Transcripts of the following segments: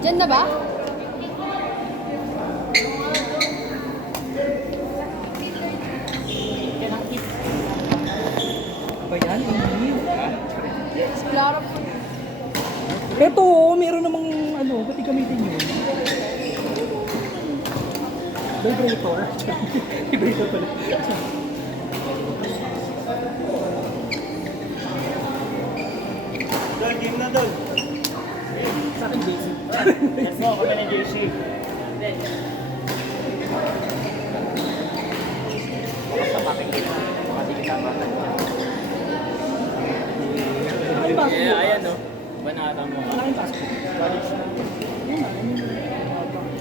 Diyan na ba? Ba yan? Explore. Eto, oo, meron namang ano, ba't gamitin nyo? Vibrator. Vibrator pala. Dol, game na dol. Sa akin basic. Yes mo, kami ni JC. Basta pakinggan mo. Kasi kita ba? Ay, basketball. Yeah, ayan no. Banata mo. Malaking basketball. Yun na,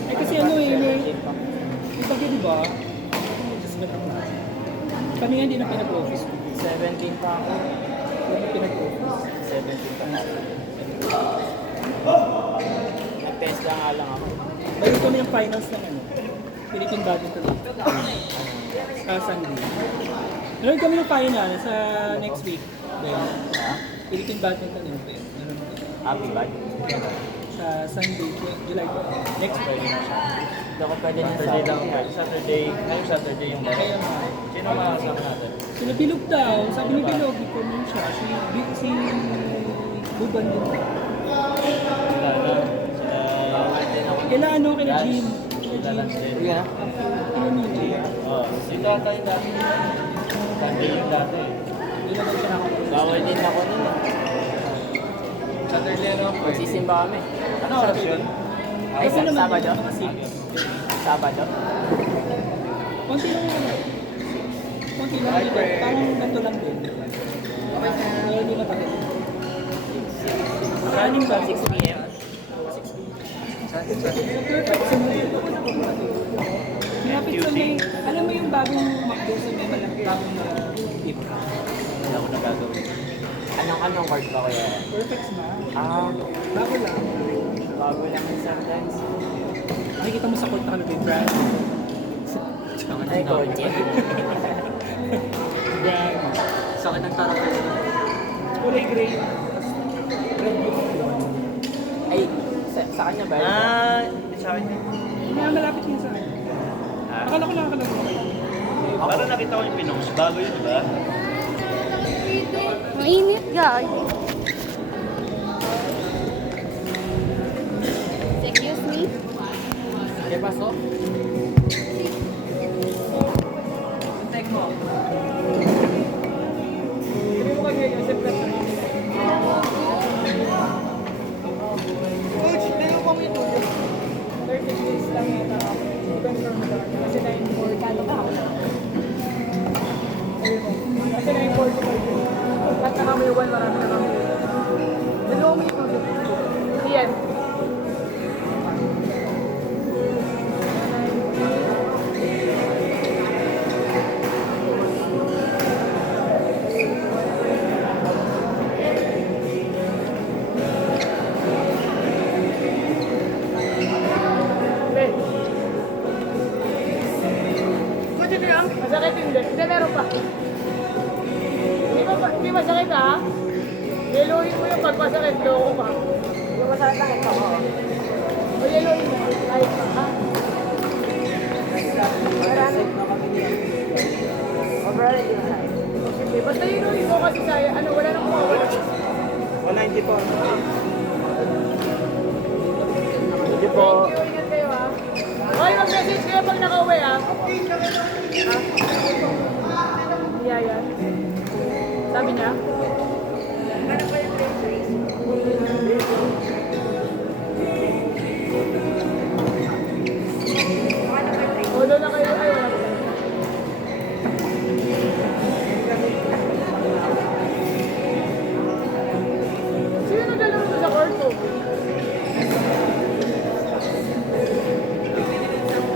eh kasi ano eh, yung bagay diba? Kami nga hindi na pinag-office. 17 pa ako. Hindi na pinag-office. 17 pa ako. Nag-test lang nga lang ako. Bayo kami ng finals ng ano, Philippine Badminton League. Sa Sunday. Meron kami ng final sa next week. Then, Philippine Badminton League. Meron kami. Happy bad? Sa Sunday, July 2. Next Friday na siya. Hindi ako pwede na Saturday lang. Saturday. Ngayong Saturday yung Kaya nga. Sino makakasama natin? Sila Bilog daw. Sabi ni Bilog, ikaw nun siya. Si Buban din. Wala lang. Bawal din ako. Kila ano, kila Jim. Wala lang din. Kila ni Jim. Oo. Sino ata yung dati? Sabi yung dati. Hindi na daw siya nakapagod. Bawal din ako nun eh. Saturday lang po eh. Magsisimba kami. Ano oras yun? Ay, Kasi naman, Sabado? mga six. Sabado? Konti lang yung ano. Konti lang yung parang ganito lang din. Pero hindi matagal. Running ba? 6 p.m. Malapit sa may, alam mo yung bagong McDo sa may malapit bagong tip. Hindi ako nagagawin. Anong word ba kaya? Perfect na. Bago lang. Bago lang yung sometimes. Nakikita mo sa court na yung brand. Ay, coach. Brand. Sa akin ang tarang Kulay gray. Red yung Ay, sa kanya ba? Sa akin din. Kaya malapit yun sa akin. Akala ko nakakalala mo. Parang nakita ko yung pinost. Bago yun, di ba? Mainit, guys. Excuse me? ¿Qué pasó? Tek mo. Hindi mo kanya yung separate na namin. Coach, dalawa kami ito. 30 minutes lang yata ako. Confirm ko. Kasi 9-4 kano ka ako. Kasi 9-4 ko kayo. Lahat na kami yung marami na kami. Dalawa kami ito. Iyan. Masakit hindi. Hindi, meron pa. Hindi masakit ha? Yeluhin mo yung pagmasakit. Loko pa. Yung masakit lang ito. O yeluhin mo. Ayos pa ha? Marami. Overall, yun ha? Sige, basta yeluhin mo kasi saya. Ano, wala nang mawawala. 190 po. Thank you, ingat kayo ha. Okay, mag-message kayo pag nakauwi ha. Yeah, yeah. Sabi niya? O, doon na kayo. Ayaw. Sino naglalaro doon sa court ko?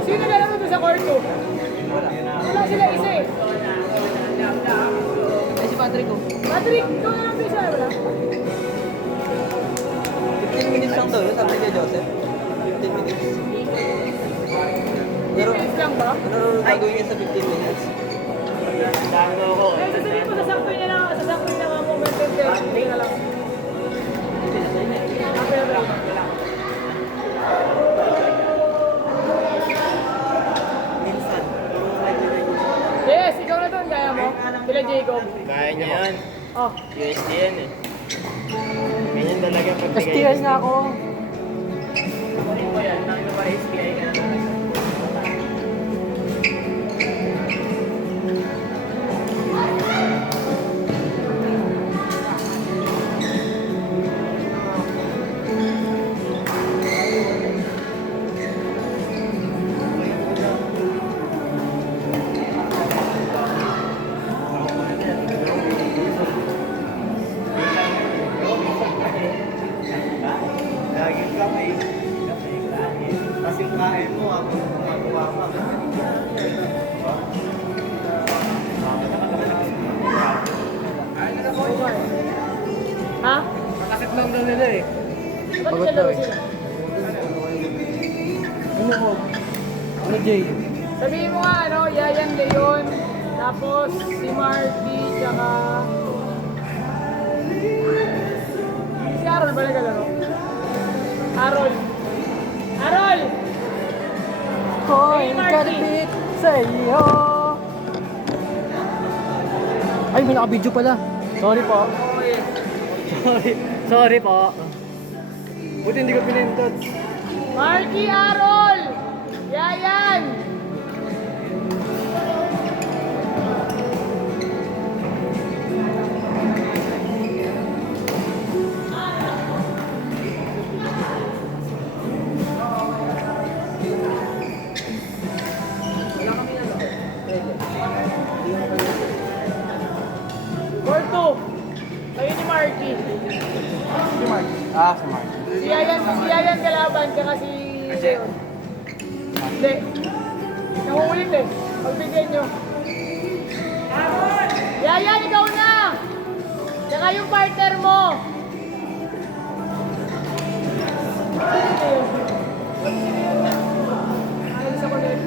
Sino naglalaro doon sa court ko? Wala sila isa eh. Ay, si Patrick ko. Patrick, ikaw na lang isa, wala? 15 minutes lang daw yun, sabi kay Joseph. 15 minutes. Pero, Minutes lang ba? ano gagawin niya sa 15 minutes? Dano ako. Eh, sasabihin mo, sasaktoy niya na ang moment and then, hindi na lang. Okay. Kaya niya yan. Oh. USD yan eh. Ganyan talaga pag STI na ako. Kunin mo yan. Nang pa STI ka na. Lagi kami. Kasi kain mo ako gumagawa ka. Ha? Kakasip lang daw nila eh. Ba't dalawa sila? Ano mo? Ano Jay? Sabihin mo nga, ano, Yayan Leon, tapos si Marky, tsaka... Si Harold ba naglalaro? Harold! Harold! Hoy, Hey, Marky! kalapit sa iyo. Ay, may naka-video pala. Sorry po. Sorry po. Buti hindi ko pinindot. Marky, Harold! Yayan! Porto! Kayo ni Marky. Ah, si Mark. Si Yayan kalaban, tsaka si Leon. Hindi. Nangungulit eh. Pagbigyan nyo. Yayan, ikaw na! Tsaka yung partner mo. Ayun sa kulit.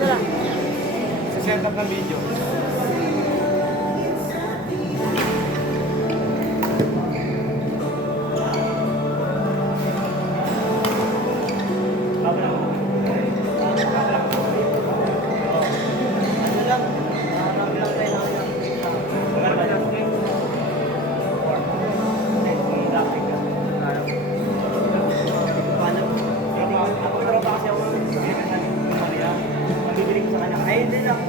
Tara. Sa setup ng video. Ay, hindi lang.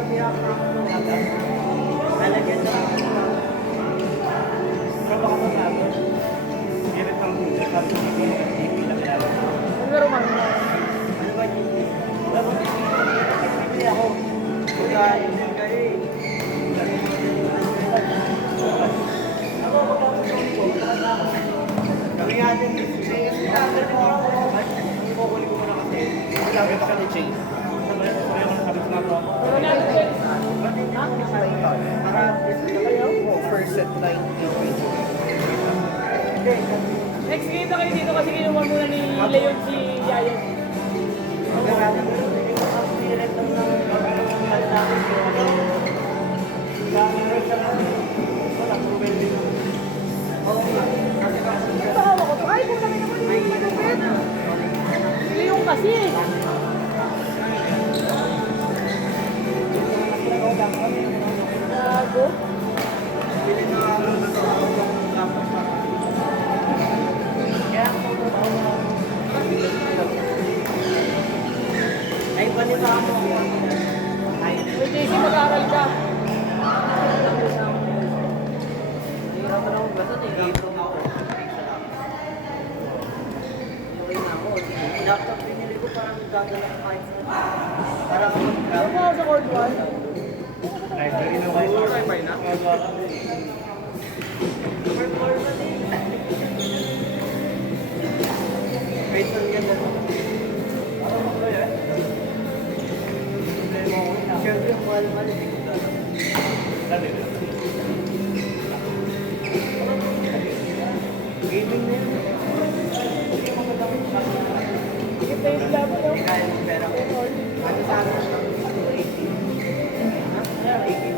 Lalagyan na ako. Pero baka masabi. Girit ang puso. Sabi ko, hindi lang kilala. Ano laro man? Ano ba yun? Alam mo, hindi ako. Kaya, hindi kayo eh. Ako, kami nga din. Sabi ko ako. Kukunin ko muna kasi. Sabi ko ni Chase. Sabi ko nga po ako. Pero natin. Ha? Para first set line. Hindi. Next game na kayo dito kasi kinuha muna ni Leon si Yayan. Bahawa ko to. Ay, kung kami naman yung malupit. Si Leon kasi. Gago. Ay, panita ako. May JC mag-aaral ka. Hirapan ako basta nag-iipon ako. Okay na ako. Laptop pinili ko parang gagala ka kahit para Ano mo sa court 1? library na wifi. Wifi na? Wait, ang ganda. Siyempre, ang mahal-mahal. Gaming na yun. Higit na yung laban, no? Kaya mo pera ko. Ano sa akin? 80. Ha? 80.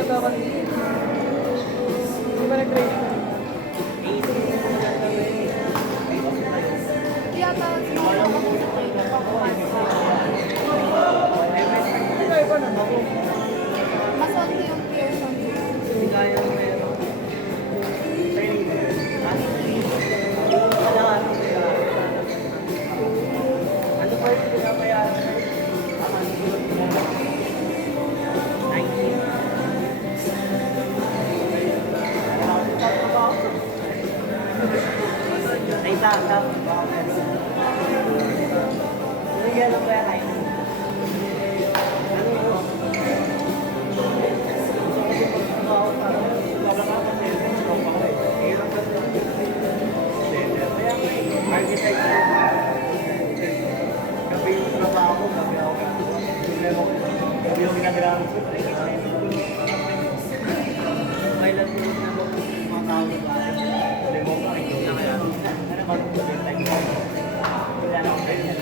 yata ako. Hindi ba nag-training? Yata, siguro ako sa training pa ko. Hindi tayo pa na. Mas onti yung Pearson. Hindi kaya ng meron. Training. Ano pa yung pinabayaan? Ang ano yung 19. Ay, tama. Bigyan lang ba yan kayo? Ano mo? Gabi yung trabaho ko, gabi ako. Gabi yung ginagawa ko. May lang yung mga tao na ba? Lemo ka, ikaw na kaya. Ano ba kung sabihin tayo? Wala na akong kaya.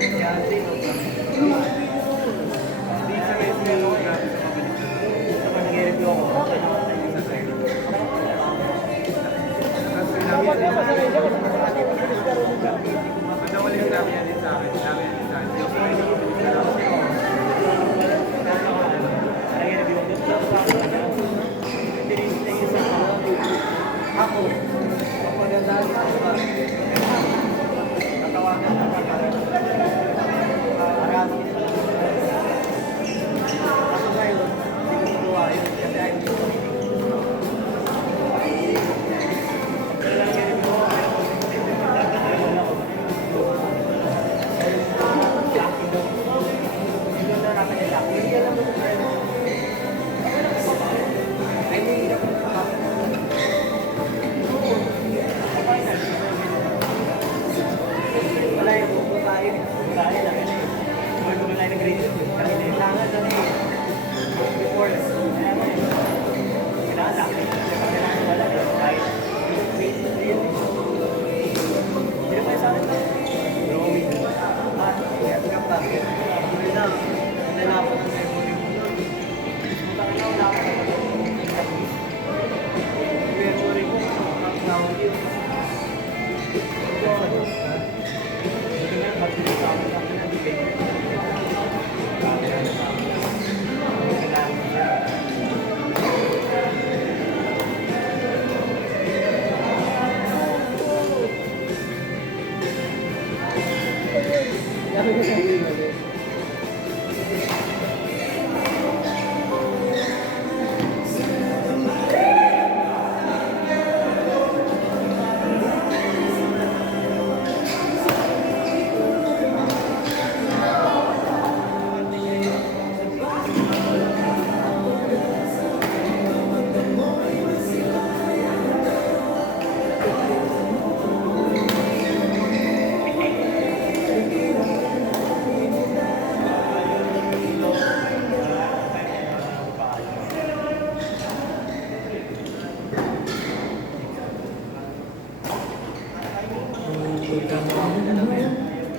Kaya din, hindi sa may smell ko na kapag nag-review ako, okay naman tayo sa sa'yo. Dapat nga masanay siya kasi hindi ko mabilis ka rin siya. Ano wala yung sinabi niya din sa akin? Sinabi niya din sa akin. Ako, kapag nandaan ka, natawagan na ka arami. Ako ngayon, hindi ko magawa yun. Kasi ayaw ko. Wala yung bukain. Bukain lang. Kung ano na yung grade yun. Kasi kailangan na before. Kailangan. Kailangan wala. Kahit face to yun. Hindi pa sa akin lang. Drawing. Kaya tingnan pa. Tuloy na. Hindi na ako ng memory mo nun. Buta na wala ka. Memory ko. Ang tawag yun.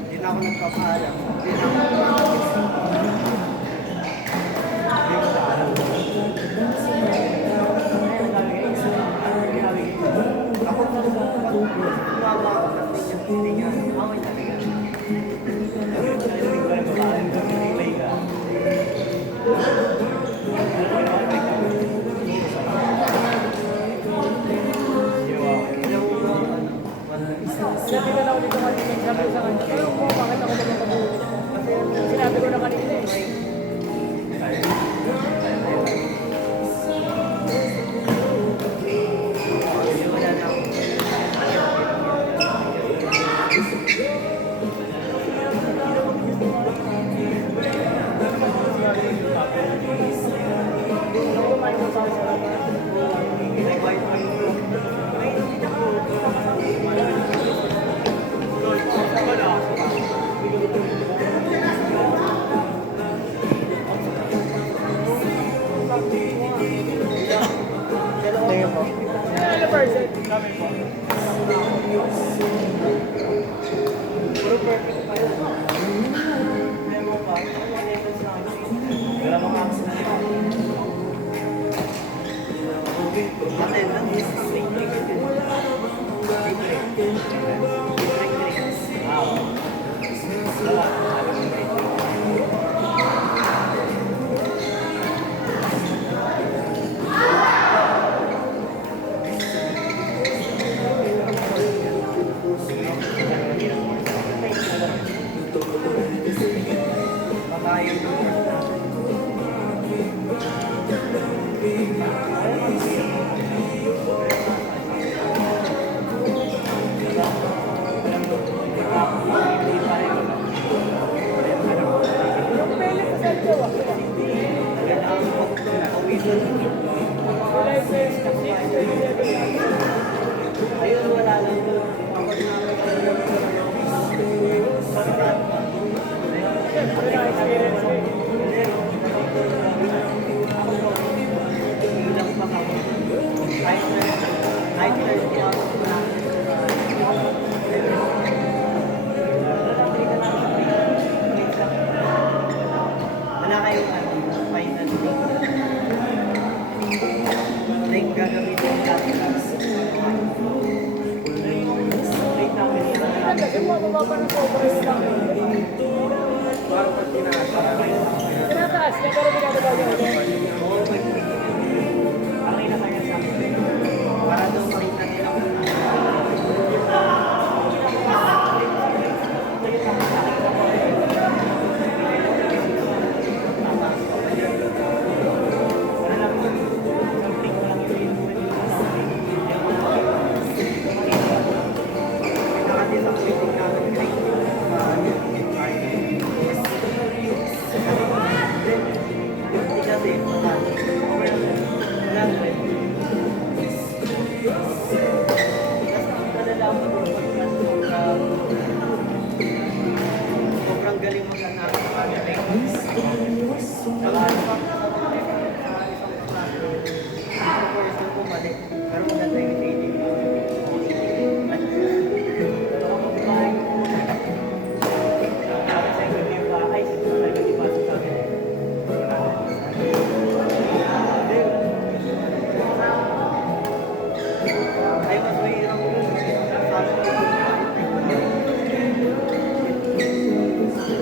Hindi na ako nagpapaalam. Hindi na ako Sabi ka na ako dito matinig, sabi ko sa kanya, pero kung bakit ako naman pag-uwi? Attendance is free ticket. Makayo ng course natin. Yung pele ko sa inyo, Kailangan mo pag-awisan. wala yung pele sa 6, Ayun, wala lang doon. Kapag wala kayong final like gagamitin natin rate namin Kasi bumababa pa ng sobrang lang. Tinataas niya, pero binababa niya ulit. okay na kaya sa akin para daw makita nila kung sobrang galing mag-anak. Pero maganda yung dating. Ay, mas mahirap yun.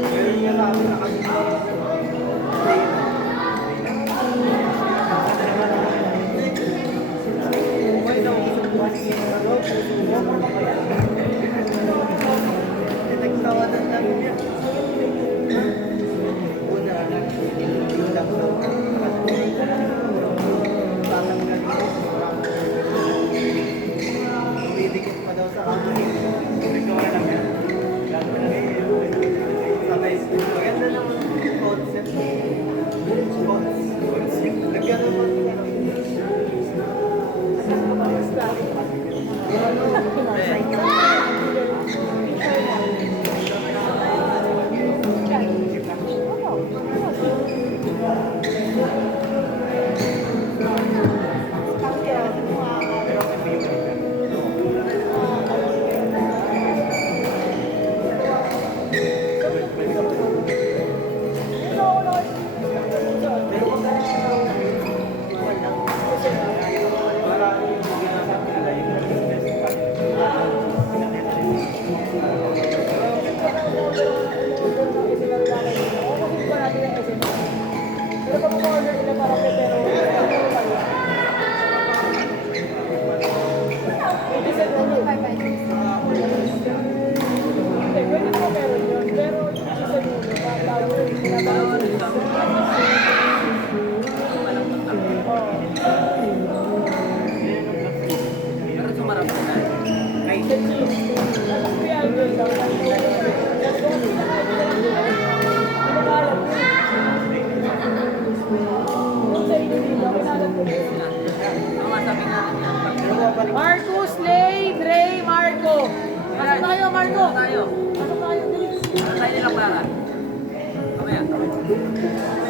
Meron niya sa akin na kasi umay na uso ko kasi ano, puso mo. Nagtawanan lang niya. Una, yung lang dumidikit pa daw sa akin. Ikaw na lang yan. Gagawin na ngayon. Sabay, maganda naman yung concept. Concept. Nagkaroon mo ito. Pero kung order nila para pero hindi sa ulo. Hindi, pwede naman meron yun. Pero hindi sa ulo. Pero sumarap na na. Ay, Ang masabi natin yan. pero mabalik. Marcus, Lay, Dre, Marco. Pasok tayo, Marco. Tayo. Pasok tayo, bilis. Tayo nilang para. Mamaya.